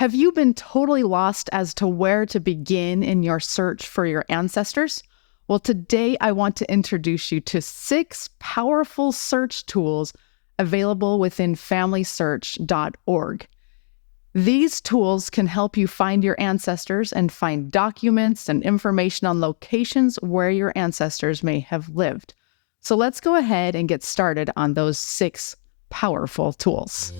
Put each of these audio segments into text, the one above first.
Have you been totally lost as to where to begin in your search for your ancestors? Well, today I want to introduce you to 6 powerful search tools available within FamilySearch.org. These tools can help you find your ancestors and find documents and information on locations where your ancestors may have lived. So let's go ahead and get started on those 6 powerful tools.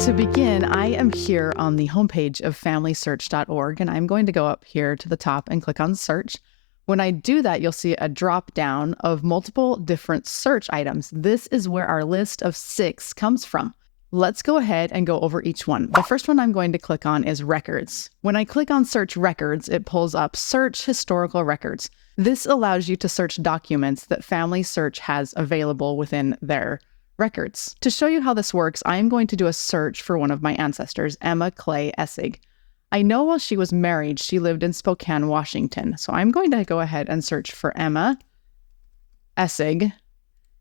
To begin, I am here on the homepage of FamilySearch.org, and I'm going to go up here to the top and click on Search. When I do that, you'll see a drop down of multiple different search items. This is where our list of 6 comes from. Let's go ahead and go over each one. The first one I'm going to click on is Records. When I click on Search Records, it pulls up Search Historical Records. This allows you to search documents that FamilySearch has available within their records. To show you how this works, I am going to do a search for one of my ancestors, Emma Clay Essig. I know while she was married, she lived in Spokane, Washington. So I'm going to go ahead and search for Emma Essig,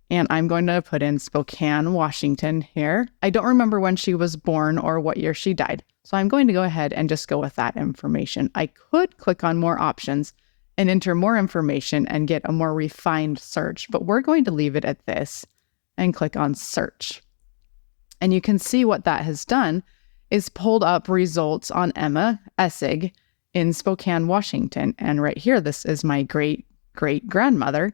and I'm going to put in Spokane, Washington here. I don't remember when she was born or what year she died. So I'm going to go ahead and just go with that information. I could click on more options and enter more information and get a more refined search, but we're going to leave it at this and click on Search. And you can see what that has done is pulled up results on Emma Essig in Spokane, Washington. And right here, this is my great-great-grandmother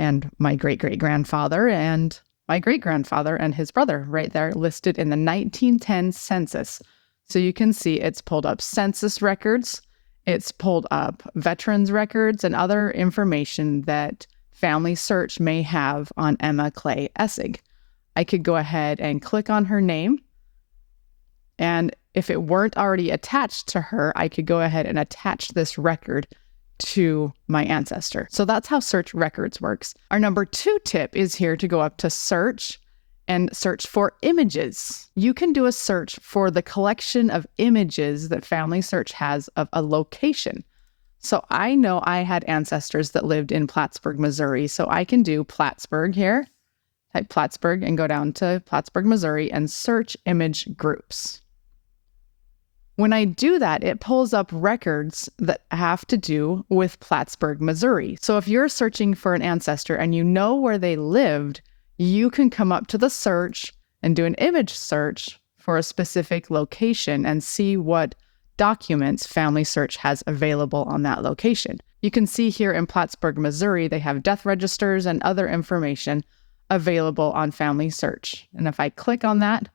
and my great-great-grandfather and my great-grandfather and his brother right there listed in the 1910 census. So you can see it's pulled up census records, it's pulled up veterans records and other information that FamilySearch may have on Emma Clay Essig. I could go ahead and click on her name, and if it weren't already attached to her, I could go ahead and attach this record to my ancestor. So that's how Search Records works. Our number 2 tip is here to go up to Search and search for images. You can do a search for the collection of images that FamilySearch has of a location. So I know I had ancestors that lived in Plattsburgh, Missouri. So I can do Plattsburgh here, type Plattsburgh and go down to Plattsburgh, Missouri and search image groups. When I do that, it pulls up records that have to do with Plattsburgh, Missouri. So if you're searching for an ancestor and you know where they lived, you can come up to the search and do an image search for a specific location and see what documents FamilySearch has available on that location. You can see here in Plattsburgh, Missouri, they have death registers and other information available on FamilySearch. And if I click on that,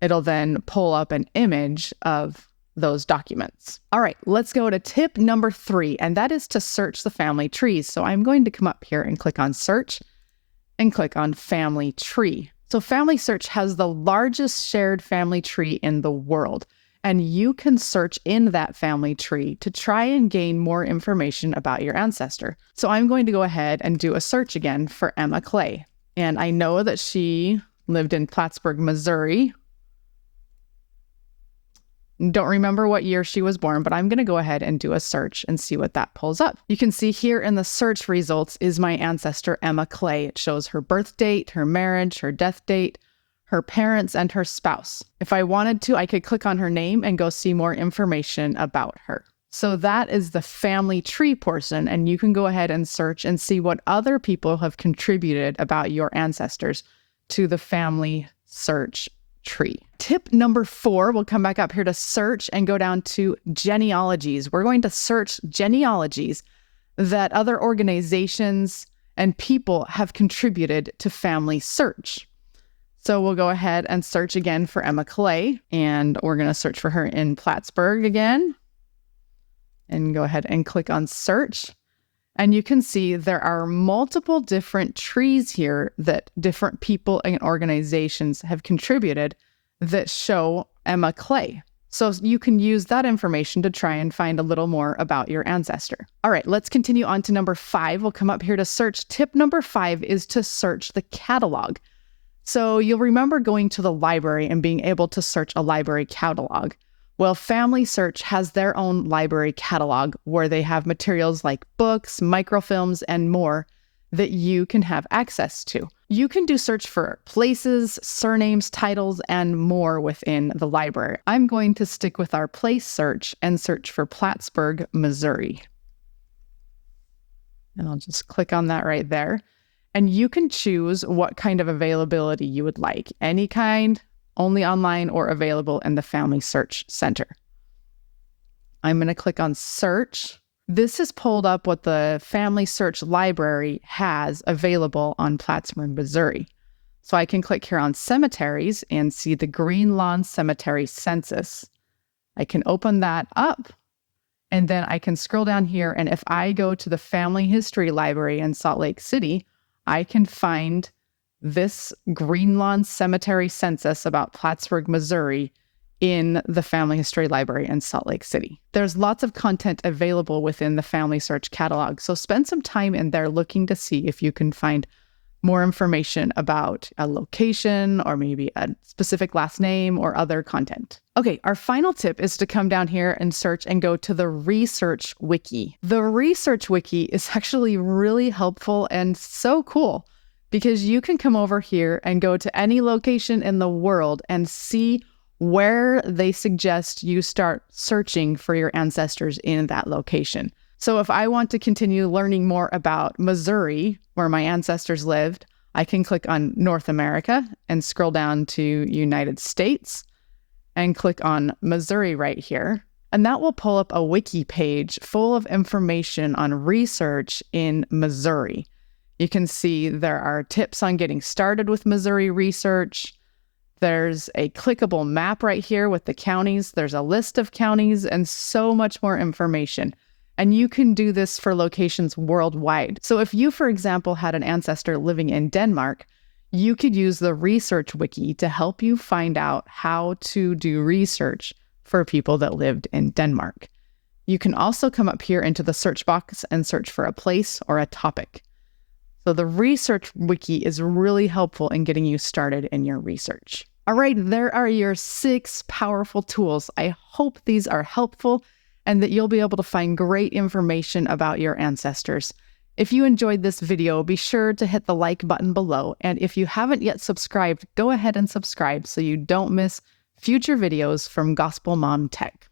it'll then pull up an image of those documents. All right, let's go to tip number 3, and that is to search the family trees. So I'm going to come up here and click on Search and click on Family Tree. So FamilySearch has the largest shared family tree in the world. And you can search in that family tree to try and gain more information about your ancestor. So I'm going to go ahead and do a search again for Emma Clay. And I know that she lived in Plattsburgh, Missouri. Don't remember what year she was born, but I'm going to go ahead and do a search and see what that pulls up. You can see here in the search results is my ancestor, Emma Clay. It shows her birth date, her marriage, her death date, her parents, and her spouse. If I wanted to, I could click on her name and go see more information about her. So that is the family tree portion, and you can go ahead and search and see what other people have contributed about your ancestors to the family search tree. Tip number 4, we'll come back up here to search and go down to genealogies. We're going to search genealogies that other organizations and people have contributed to FamilySearch. So we'll go ahead and search again for Emma Clay, and we're going to search for her in Plattsburgh again, and go ahead and click on Search. And you can see there are multiple different trees here that different people and organizations have contributed that show Emma Clay. So you can use that information to try and find a little more about your ancestor. All right, let's continue on to number 5. We'll come up here to search. Tip number 5 is to search the catalog. So you'll remember going to the library and being able to search a library catalog. Well, FamilySearch has their own library catalog where they have materials like books, microfilms, and more that you can have access to. You can do search for places, surnames, titles, and more within the library. I'm going to stick with our place search and search for Plattsburgh, Missouri. And I'll just click on that right there. And you can choose what kind of availability you would like. Any kind, only online, or available in the Family Search Center. I'm going to click on Search. This has pulled up what the Family Search Library has available on Plattsburgh, Missouri. So I can click here on Cemeteries and see the Green Lawn Cemetery Census. I can open that up, and then I can scroll down here, and if I go to the Family History Library in Salt Lake City, I can find this Green Lawn Cemetery Census about Plattsburgh, Missouri in the Family History Library in Salt Lake City. There's lots of content available within the Family Search catalog, so spend some time in there looking to see if you can find more information about a location or maybe a specific last name or other content. Okay, our final tip is to come down here and search and go to the Research Wiki. The Research Wiki is actually really helpful and so cool because you can come over here and go to any location in the world and see where they suggest you start searching for your ancestors in that location. So if I want to continue learning more about Missouri, where my ancestors lived, I can click on North America and scroll down to United States and click on Missouri right here. And that will pull up a wiki page full of information on research in Missouri. You can see there are tips on getting started with Missouri research. There's a clickable map right here with the counties. There's a list of counties and so much more information. And you can do this for locations worldwide. So if you, for example, had an ancestor living in Denmark, you could use the Research Wiki to help you find out how to do research for people that lived in Denmark. You can also come up here into the search box and search for a place or a topic. So the Research Wiki is really helpful in getting you started in your research. All right, there are your 6 powerful tools. I hope these are helpful and that you'll be able to find great information about your ancestors. If you enjoyed this video, be sure to hit the like button below. And if you haven't yet subscribed, go ahead and subscribe so you don't miss future videos from Gospel Mom Tech.